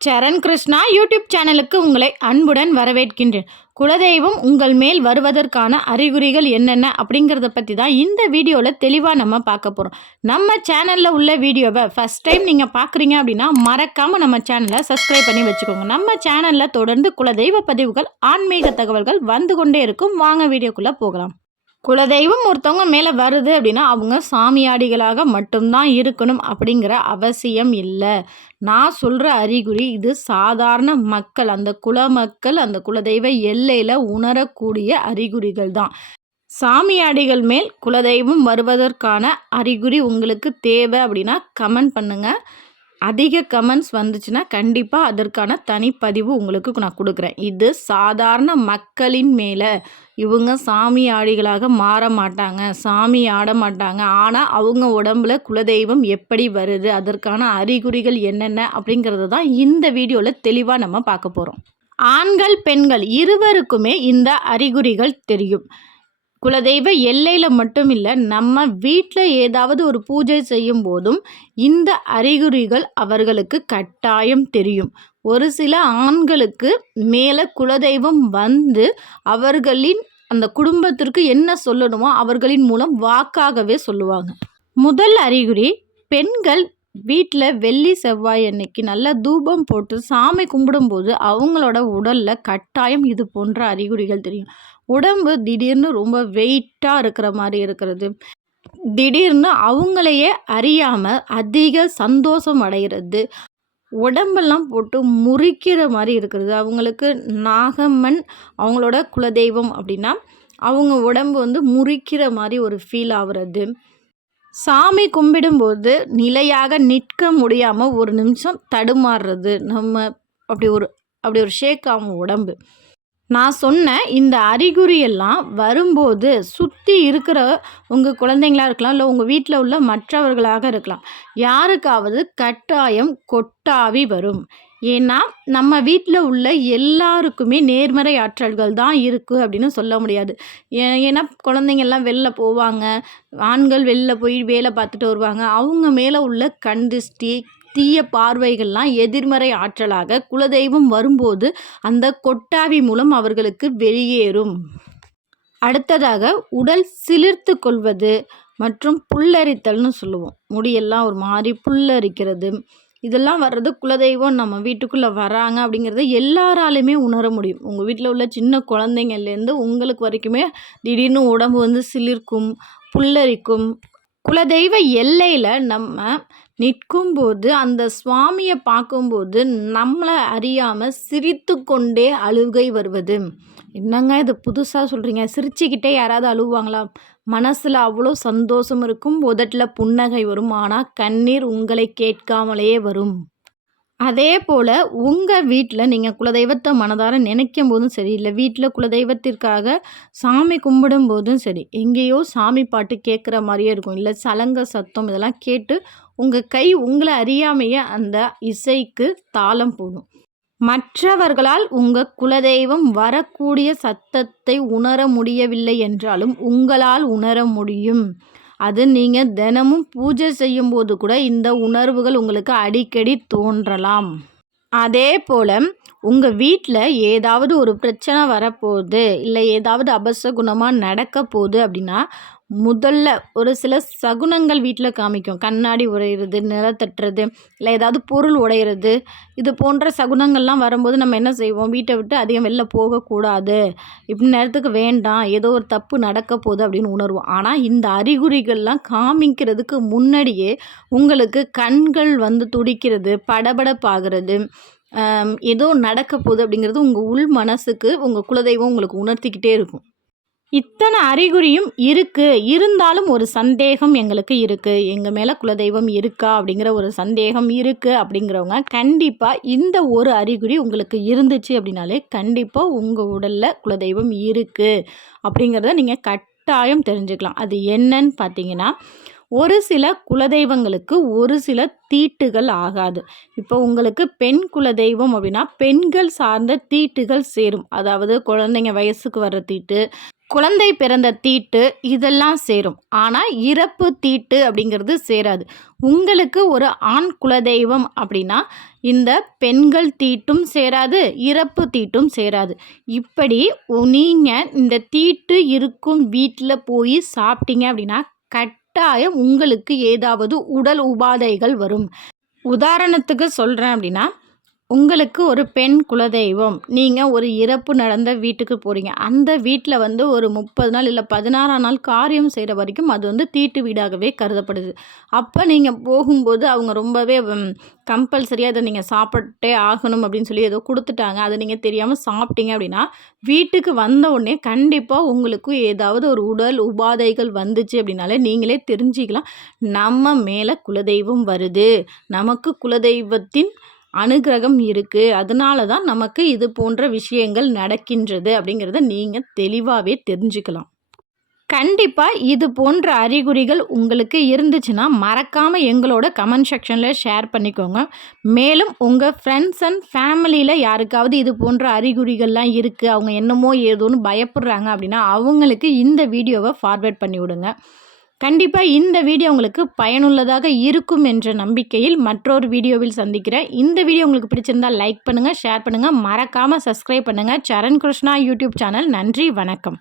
சரண் Krishna YouTube சேனலுக்கு உங்களை அன்புடன் வரவேற்கின்றேன். குலதெய்வம் உங்கள் மேல் வருவதற்கான அறிகுறிகள் என்னென்ன அப்படிங்கிறத பற்றி தான் இந்த வீடியோவில் தெளிவாக நம்ம பார்க்க போகிறோம். நம்ம சேனலில் உள்ள வீடியோவை ஃபஸ்ட் டைம் நீங்கள் பார்க்குறீங்க அப்படின்னா மறக்காமல் நம்ம சேனலை சப்ஸ்கிரைப் பண்ணி வச்சுக்கோங்க. நம்ம சேனலில் தொடர்ந்து குலதெய்வ பதிவுகள், ஆன்மீக தகவல்கள் வந்து கொண்டே இருக்கும். வாங்க வீடியோக்குள்ளே போகலாம். குலதெய்வம் ஒருத்தவங்க மேலே வருது அப்படின்னா அவங்க சாமியாடிகளாக மட்டும்தான் இருக்கணும் அப்படிங்கிற அவசியம் இல்லை. நான் சொல்கிற அறிகுறி இது சாதாரண மக்கள், அந்த குல மக்கள் அந்த குலதெய்வ எல்லையில் உணரக்கூடிய அறிகுறிகள் தான். சாமியாடிகள் மேல் குலதெய்வம் வருவதற்கான அறிகுறி உங்களுக்கு தேவை அப்படின்னா கமெண்ட் பண்ணுங்கள். அதிக கமெண்ட்ஸ் வந்துச்சுன்னா கண்டிப்பாக அதற்கான தனிப்பதிவு உங்களுக்கு நான் கொடுக்குறேன். இது சாதாரண மக்களின் மேலே இவங்க சாமி ஆடிகளாக மாற மாட்டாங்க, சாமி ஆட மாட்டாங்க. ஆனால் அவங்க உடம்புல குலதெய்வம் எப்படி வருது, அதற்கான அறிகுறிகள் என்னென்ன அப்படிங்கிறது தான் இந்த வீடியோவில் தெளிவாக நம்ம பார்க்க போகிறோம். ஆண்கள் பெண்கள் இருவருக்குமே இந்த அறிகுறிகள் தெரியும். குலதெய்வ எல்லையில் மட்டும் இல்லை, நம்ம வீட்டில் ஏதாவது ஒரு பூஜை செய்யும் போதும் இந்த அறிகுறிகள் அவர்களுக்கு கட்டாயம் தெரியும். ஒரு சில ஆண்களுக்கு மேலே குலதெய்வம் வந்து அவர்களின் அந்த குடும்பத்திற்கு என்ன சொல்லணுமோ அவர்களின் மூலம் வாக்காகவே சொல்லுவாங்க. முதல் அறிகுறி, பெண்கள் வீட்டில் வெள்ளி செவ்வாய் அன்னைக்கு நல்லா தூபம் போட்டு சாமி கும்பிடும்போது அவங்களோட உடலில் கட்டாயம் இது போன்ற அறிகுறிகள் தெரியும். உடம்பு திடீர்னு ரொம்ப வெயிட்டாக இருக்கிற மாதிரி இருக்கிறது, திடீர்னு அவங்களையே அறியாமல் அதிக சந்தோஷம் அடைகிறது, உடம்பெல்லாம் போட்டு முறிக்கிற மாதிரி இருக்கிறது. அவங்களுக்கு நாகம்மன் அவங்களோட குலதெய்வம் அப்படின்னா அவங்க உடம்பு வந்து முறிக்கிற மாதிரி ஒரு ஃபீல் ஆகுறது, சாமி கும்பிடும்போது நிலையாக நிற்க முடியாமல் ஒரு நிமிஷம் தடுமாறுறது, நம்ம அப்படி ஒரு ஷேக் ஆகும் உடம்பு. நான் சொன்ன இந்த அறிகுறியெல்லாம் வரும்போது சுற்றி இருக்கிற உங்கள் குழந்தைங்களாக இருக்கலாம், இல்லை உங்கள் வீட்டில் உள்ள மற்றவர்களாக இருக்கலாம், யாருக்காவது கட்டாயம் கொட்டாவி வரும். ஏன்னா நம்ம வீட்டில் உள்ள எல்லாருக்குமே நேர்மறை ஆற்றல்கள் தான் இருக்குது அப்படின்னு சொல்ல முடியாது. ஏன்னா குழந்தைங்கள்லாம் வெளில போவாங்க, ஆண்கள் வெளில போய் வேலை பார்த்துட்டு வருவாங்க, அவங்க மேலே உள்ள கண் திருஷ்டி, தீய பார்வைகள்லாம் எதிர்மறை ஆற்றலாக குலதெய்வம் வரும்போது அந்த கொட்டாவி மூலம் அவர்களுக்கு வெளியேறும். அடுத்ததாக உடல் சிலிர்த்து கொள்வது மற்றும் புல்லரித்தல்னு சொல்லுவோம். முடியெல்லாம் ஒரு மாதிரி புல்லரிக்கிறது, இதெல்லாம் வர்றது குலதெய்வம் நம்ம வீட்டுக்குள்ளே வராங்க அப்படிங்கிறத எல்லாராலையுமே உணர முடியும். உங்கள் வீட்டில் உள்ள சின்ன குழந்தைங்கள்லேருந்து உங்களுக்கு வரைக்குமே திடீர்னு உடம்பு வந்து சிலிர்க்கும், புல்லரிக்கும். குலதெய்வ எல்லையில் நம்ம நிற்கும்போது அந்த சுவாமியை பார்க்கும்போது நம்மளை அறியாமல் சிரித்து கொண்டே அழுகை வருவது. என்னங்க இது புதுசாக சொல்கிறீங்க, சிரிச்சுக்கிட்டே யாராவது அழுவாங்களா? மனசில் அவ்வளோ சந்தோஷம் இருக்கும், உதட்டில் புன்னகை வரும், ஆனால் கண்ணீர் உங்களை கேட்காமலேயே வரும். அதே போல் உங்கள் வீட்டில் நீங்கள் குலதெய்வத்தை மனதார நினைக்கும் போதும் சரி, இல்லை வீட்டில் குலதெய்வத்திற்காக சாமி கும்பிடும் போதும் சரி, எங்கேயோ சாமி பாட்டு கேட்குற மாதிரியே இருக்கும், இல்லை சலங்க சத்தம் இதெல்லாம் கேட்டு உங்கள் கை உங்களை அறியாமையே அந்த இசைக்கு தாளம் போடும். மற்றவர்களால் உங்கள் குலதெய்வம் வரக்கூடிய சத்தத்தை உணர முடியவில்லை என்றாலும் உங்களால் உணர முடியும். அது நீங்கள் தினமும் பூஜை செய்யும்போது கூட இந்த உணர்வுகள் உங்களுக்கு அடிக்கடி தோன்றலாம். அதே போல் உங்கள் வீட்டில் ஏதாவது ஒரு பிரச்சனை வரப்போகுது, இல்லை ஏதாவது அபசகுணமாக நடக்க போகுது அப்படின்னா முதல்ல ஒரு சில சகுனங்கள் வீட்டில் காமிக்கும். கண்ணாடி உடையிறது, நிலத்தட்டுறது, இல்லை ஏதாவது பொருள் உடையிறது, இது போன்ற சகுனங்கள்லாம் வரும்போது நம்ம என்ன செய்வோம், வீட்டை விட்டு அதிகம் வெளில போகக்கூடாது, இப்படி நேரத்துக்கு வேண்டாம், ஏதோ ஒரு தப்பு நடக்க போகுது அப்படின்னு உணர்வோம். ஆனால் இந்த அறிகுறிகள்லாம் காமிக்கிறதுக்கு முன்னாடியே உங்களுக்கு கண்கள் வந்து துடிக்கிறது, படபடப்பாகிறது, ஏதோ நடக்க போகுது அப்படிங்கிறது உங்கள் உள் மனசுக்கு உங்கள் குலதெய்வம் உங்களுக்கு உணர்த்திக்கிட்டே இருக்கும். இத்தனை அறிகுறியும் இருக்குது, இருந்தாலும் ஒரு சந்தேகம் எங்களுக்கு இருக்குது, எங்கள் மேலே குலதெய்வம் இருக்கா அப்படிங்கிற ஒரு சந்தேகம் இருக்குது அப்படிங்கிறவங்க கண்டிப்பாக இந்த ஒரு அறிகுறி உங்களுக்கு இருந்துச்சு அப்படின்னாலே கண்டிப்பாக உங்கள் உடலில் குலதெய்வம் இருக்குது அப்படிங்கிறத நீங்கள் கட்டாயம் தெரிஞ்சுக்கலாம். அது என்னன்னு பார்த்தீங்கன்னா, ஒரு சில குலதெய்வங்களுக்கு ஒரு சில தீட்டுகள் ஆகாது. இப்போ உங்களுக்கு பெண் குலதெய்வம் அப்படின்னா பெண்கள் சார்ந்த தீட்டுகள் சேரும். அதாவது குழந்தைங்க வயசுக்கு வர்ற தீட்டு, குழந்தை பிறந்த தீட்டு இதெல்லாம் சேரும். ஆனால் இறப்பு தீட்டு அப்படிங்கிறது சேராது. உங்களுக்கு ஒரு ஆண் குலதெய்வம் அப்படின்னா இந்த பெண்கள் தீட்டும் சேராது, இறப்பு தீட்டும் சேராது. இப்படி நீங்கள் இந்த தீட்டு இருக்கும் வீட்டில் போய் சாப்பிட்டீங்க அப்படின்னா கட்டாயம் உங்களுக்கு ஏதாவது உடல் உபாதைகள் வரும். உதாரணத்துக்கு சொல்கிறேன் அப்படின்னா, உங்களுக்கு ஒரு பெண் குலதெய்வம், நீங்கள் ஒரு இறப்பு நடந்த வீட்டுக்கு போகிறீங்க. அந்த வீட்டில் ஒரு 30 நாள் இல்லை 16ஆம் நாள் காரியம் செய்கிற வரைக்கும் அது தீட்டு வீடாகவே கருதப்படுது. அப்போ நீங்கள் போகும்போது அவங்க ரொம்பவே கம்பல்சரியாக இதை நீங்கள் சாப்பிட்டே ஆகணும் அப்படின்னு சொல்லி ஏதோ கொடுத்துட்டாங்க. அதை நீங்கள் தெரியாமல் சாப்பிட்டீங்க அப்படின்னா வீட்டுக்கு வந்த உடனே கண்டிப்பாக உங்களுக்கு ஏதாவது ஒரு உடல் உபாதைகள் வந்துச்சு அப்படின்னாலே நீங்களே தெரிஞ்சிக்கலாம், நம்ம மேலே குலதெய்வம் வருது, நமக்கு குலதெய்வத்தின் அனுகிரகம் இருக்குது, அதனால தான் நமக்கு இது போன்ற விஷயங்கள் நடக்கின்றது அப்படிங்கிறத நீங்கள் தெளிவாகவே தெரிஞ்சுக்கலாம். கண்டிப்பாக இது போன்ற அறிகுறிகள் உங்களுக்கு இருந்துச்சுன்னா மறக்காமல் எங்களோட கமெண்ட் செக்ஷனில் ஷேர் பண்ணிக்கோங்க. மேலும் உங்கள் ஃப்ரெண்ட்ஸ் அண்ட் ஃபேமிலியில் யாருக்காவது இது போன்ற அறிகுறிகள்லாம் இருக்குது, அவங்க என்னமோ ஏதோன்னு பயப்படுறாங்க அப்படின்னா அவங்களுக்கு இந்த வீடியோவை ஃபார்வேர்ட் பண்ணி விடுங்க. கண்டிப்பாக இந்த வீடியோ உங்களுக்கு பயனுள்ளதாக இருக்கும் என்ற நம்பிக்கையில் மற்றொரு வீடியோவில் சந்திக்கிறேன். இந்த வீடியோ உங்களுக்கு பிடிச்சிருந்தால் லைக் பண்ணுங்கள், ஷேர் பண்ணுங்கள், மறக்காமல் சப்ஸ்கிரைப் பண்ணுங்கள். சரண் கிருஷ்ணா யூடியூப் சேனல். நன்றி, வணக்கம்.